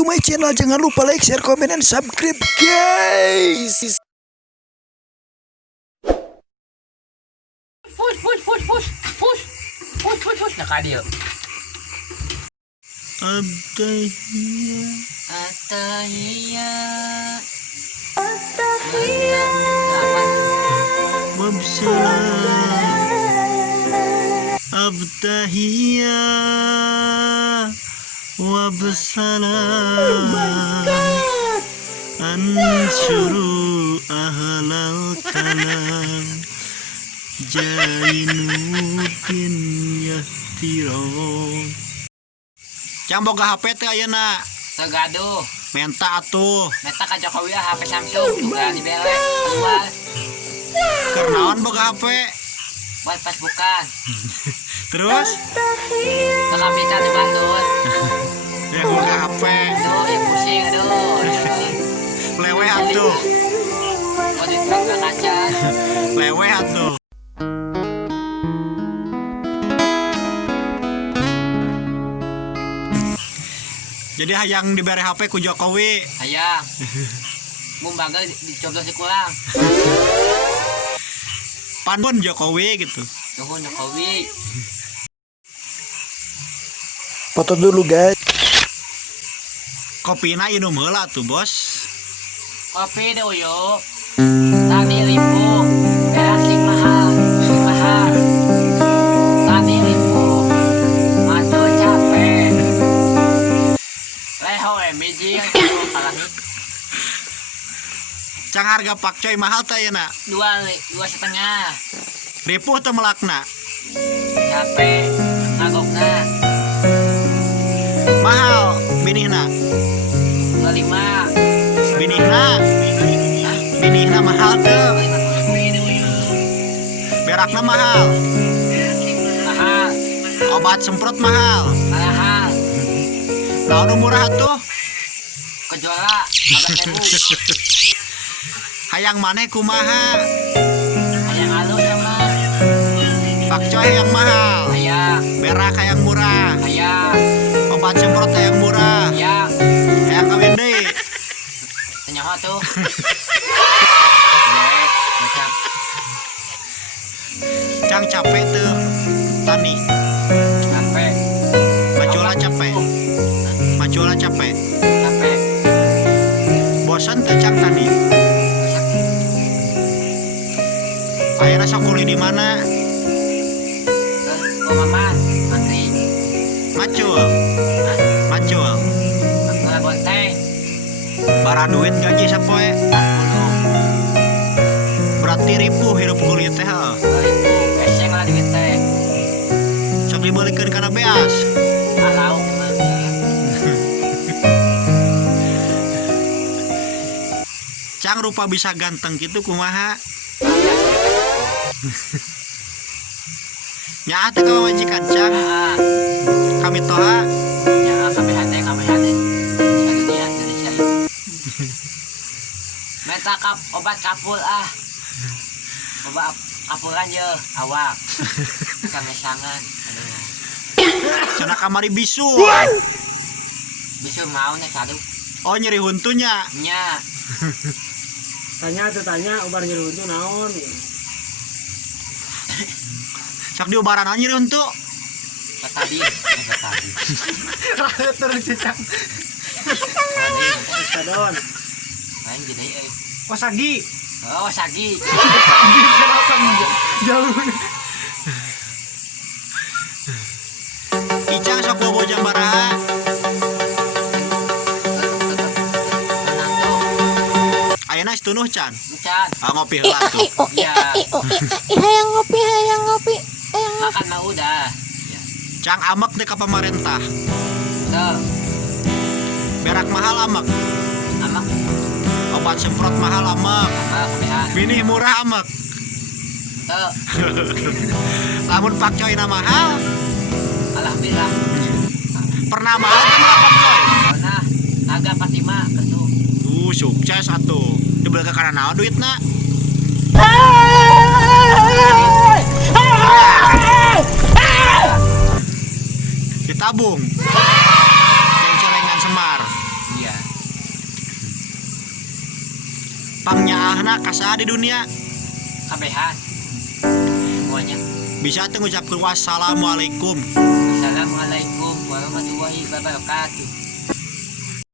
to my channel. Jangan lupa like, share, comment, dan subscribe guys. Push. Nakadil. Atahiyya. Abtahiyya wabsalam ansyuru ahlal kalam Jainuddin Yahtirom. Cang boga HP teh ayeuna Tegaduh. menta atuh Meta ka Jokowi HP Samsung juga dibelek keluar. kernaon boga HP Buat pas bukan. terus Kekabita di Bandung. yang boga HP Aduh, yang pusing aduh. lewe atuh Mau ditembak ke kaca. lewe atuh. Jadi hayang diberi HP ku Jokowi. Hayang. Bumbaga dicoblos di kulang. Panpun Jokowi gitu. Nuhun Jokowi. Foto dulu guys. Kopina inum heula tuh bos. Kopi deh uyuk. Tadi 1000. Berak sing mahal. Tadi 1000. Maju capek. Leho biji yang kalami. Cang harga pakcoy mahal teh yeuna. 2,5. Ripuh teh melakna. Capek. Ngagokna. Mahal binihna. 25. Binihna mahal teh. Berakna mahal. Mahal. Obat semprot mahal. Mahal. Naon murah tuh? Kejuala 15.000. Hayang maneh kumaha? Hayang halus sama. Pakcoy hayang mahal. Hayang. Berak hayang murah. Hayang. Obat semprot hayang murah. Hayang. Hayang kawin deui. Tenyaho tuh. Macam Cang capek tuh. Tani. capek. Macula capek. Macula capek. Capek. Bosan tuh cang tani. Ayeuna sok kuliah di mana? Oh mama, mantri. Macul. Hah? Macul. Aku bonteng. Bara duit gaji sapoe. 40. Berarti ripuh hirup kuliah teh. 2000. Eseng lah duit teh. Sok dibalikeun kana beas. Alau gimana? Cang rupa bisa ganteng gitu kumaha? Nyaah teh ka majikan cang. Ah, Kami toha. ya kami hati. Satu dia dari saya. Meta obat kapul ah. Obat kapulan je awak. Kami sangan. Aduh. Cenah kamari bisu. Bisa mau nih satu. Oh nyeri huntunya. Nya. Tanya obar nyeri untuk naon. Sok diobaran nyeri huntu. Tadi. Terus cecak. Tadi. Stadon. Main gini euy. Wasagi. Oh, sagi. Jauh. Icang sok bobo jam baraha. Tenang tuh. Ayeuna setunuh can. Bucan. Ngopi heula tuh. Iya. Hayang ngopi. Makan mah udah. Ya. Cang amek deh ka pamarentah. Tuh. Berak mahal amek. Amak Obat semprot mahal amek. sama kebehan. Binih murah amek. Tuh. Lamun pakcoyna mahal. Alhamdulillah. Pernah mahal kan pakcoy? Nah, agak Fatima kentu. Sukses atuh. Dibeli ke kana naon duitna? Ditabung. Ceng-celengan Semar. pangnyaahna kasa di dunia Kabehan. Semuanya. bisa tuh ngucapkeun wassalamualaikum. Assalamualaikum warahmatullahi wabarakatuh.